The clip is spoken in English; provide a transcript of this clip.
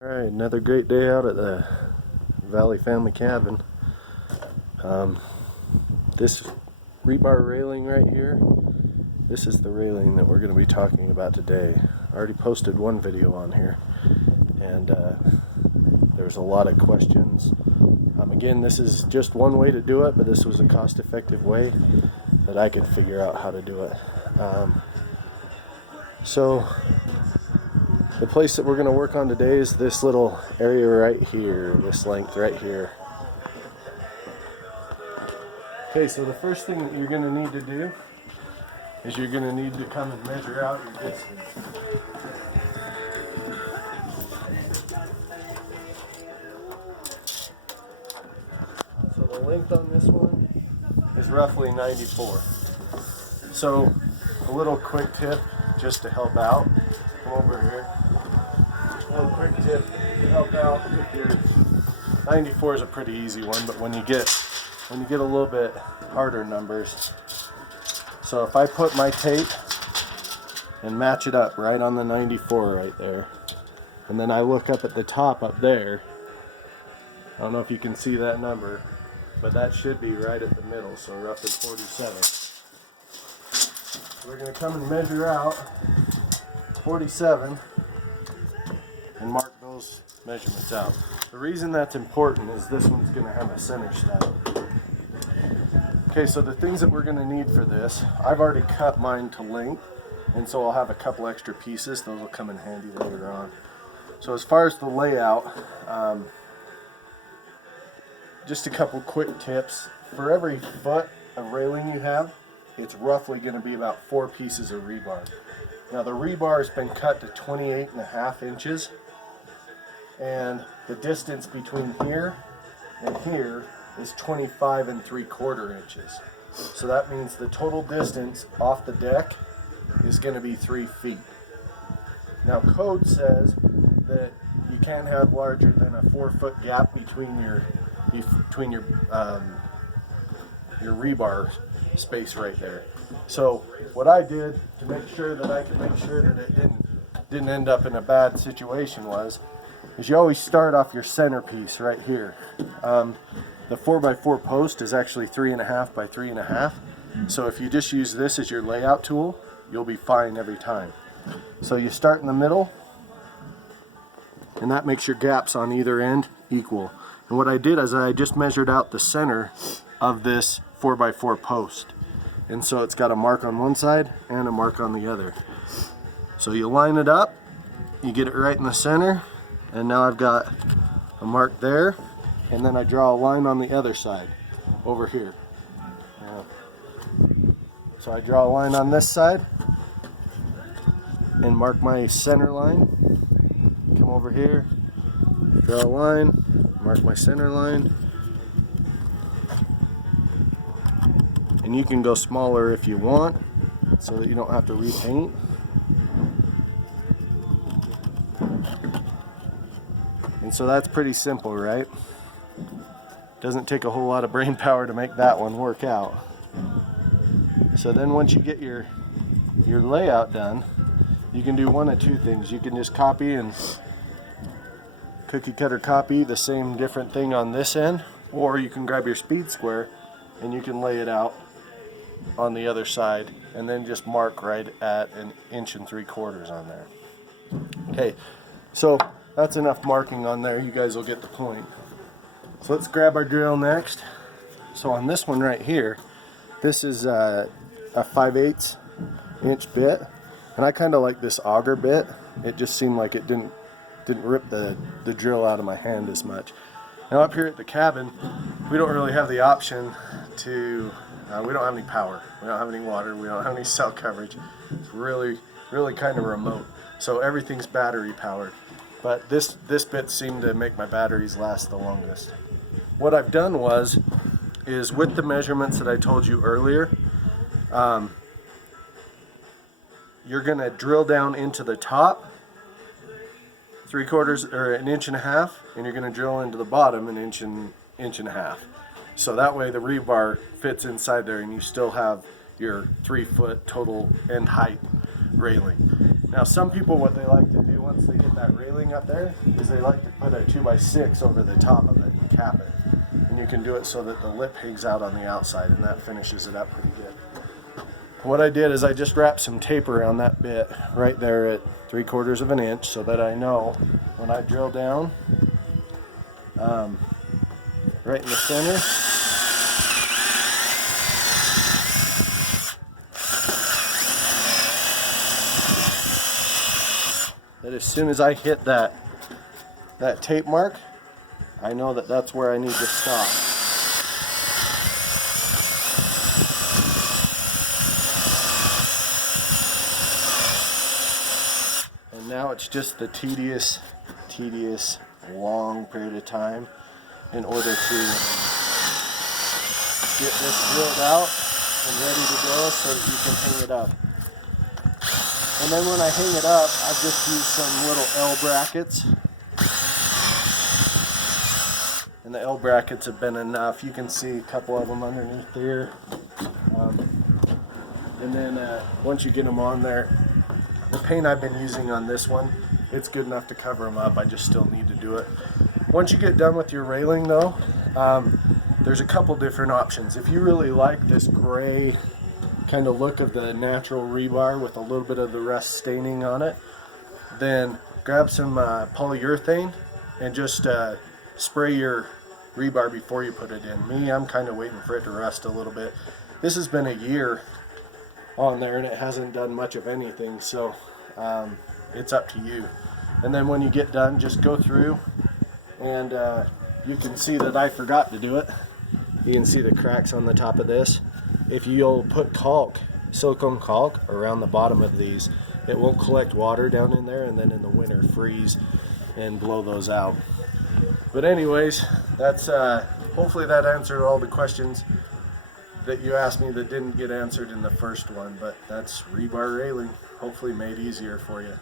Alright, another great day out at the Valley Family Cabin. This rebar railing right here, this is the railing that we're going to be talking about today. I already posted one video on here, and there's a lot of questions. Again, this is just one way to do it, but this was a cost-effective way that I could figure out how to do it. So the place that we're going to work on today is this little area right here, this length right here. Okay, so the first thing that you're going to need to do is you're going to need to come and measure out your distance. So the length on this one is roughly 94. So a little quick tip just to help out. Come over here. A little quick tip to help out with your 94 is a pretty easy one, but when you get a little bit harder numbers. So if I put my tape and match it up right on the 94 right there, and then I look up at the top up there, I don't know if you can see that number, but that should be right at the middle, so roughly 47. So we're going to come and measure out 47 and mark those measurements out. The reason that's important is this one's going to have a center stud. Okay, so the things that we're going to need for this, I've already cut mine to length, and so I'll have a couple extra pieces. Those will come in handy later on. So as far as the layout, just a couple quick tips. For every foot of railing you have, it's roughly going to be about 4 pieces of rebar. Now the rebar has been cut to 28.5 inches, and the distance between here and here is 25.75 inches. So that means the total distance off the deck is going to be 3 feet. Now code says that you can't have larger than a 4-foot gap between your rebar space right there. So what I did to make sure that I could make sure that it didn't end up in a bad situation is you always start off your centerpiece right here. The 4x4 post is actually 3.5 by 3.5. So if you just use this as your layout tool, you'll be fine every time. So you start in the middle, and that makes your gaps on either end equal. And what I did is I just measured out the center of this 4x4 post. And so it's got a mark on one side and a mark on the other. So you line it up, you get it right in the center, and now I've got a mark there, and then I draw a line on the other side over here. So I draw a line on this side and mark my center line. Come over here, draw a line, mark my center line. And you can go smaller if you want, so that you don't have to repaint. And so that's pretty simple, right? Doesn't take a whole lot of brain power to make that one work out. So then once you get your layout done, you can do one of two things. You can just copy and cookie cutter copy the same different thing on this end, or you can grab your speed square and you can lay it out on the other side and then just mark right at 1.75 inches on there. Okay, so that's enough marking on there. You guys will get the point. So let's grab our drill next. So on this one right here, this is a 5/8 inch bit, and I kind of like this auger bit. It just seemed like it didn't rip the drill out of my hand as much. Now up here at the cabin, we don't really have the option to, we don't have any power, we don't have any water, we don't have any cell coverage. It's really kind of remote. So everything's battery powered. But this bit seemed to make my batteries last the longest. What I've done is with the measurements that I told you earlier, you're going to drill down into the top 3/4 or 1.5 inches, and you're going to drill into the bottom 1.5 inches. So that way the rebar fits inside there and you still have your 3-foot total end height railing. Now some people, what they like to do once they get that railing up there is they like to put a 2x6 over the top of it and cap it. And you can do it so that the lip hangs out on the outside, and that finishes it up pretty good. What I did is I just wrapped some tape around that bit right there at 3/4 of an inch so that I know when I drill down right in the center, that as soon as I hit that tape mark, I know that that's where I need to stop. And now it's just the tedious, long period of time in order to get this drilled out and ready to go so that you can hang it up. And then when I hang it up, I've just used some little L brackets. And the L brackets have been enough. You can see a couple of them underneath there. And then once you get them on there, the paint I've been using on this one, it's good enough to cover them up. I just still need to do it. Once you get done with your railing though, there's a couple different options. If you really like this gray kind of look of the natural rebar with a little bit of the rust staining on it, then grab some polyurethane and just spray your rebar before you put it in. Me, I'm kind of waiting for it to rust a little bit. This has been a year on there and it hasn't done much of anything, so it's up to you. And then when you get done, just go through and you can see that I forgot to do it. You can see the cracks on the top of this. If you'll put caulk, silicone caulk around the bottom of these, it won't collect water down in there and then in the winter freeze and blow those out. But anyways, that's hopefully that answered all the questions that you asked me that didn't get answered in the first one. But that's rebar railing, hopefully made easier for you.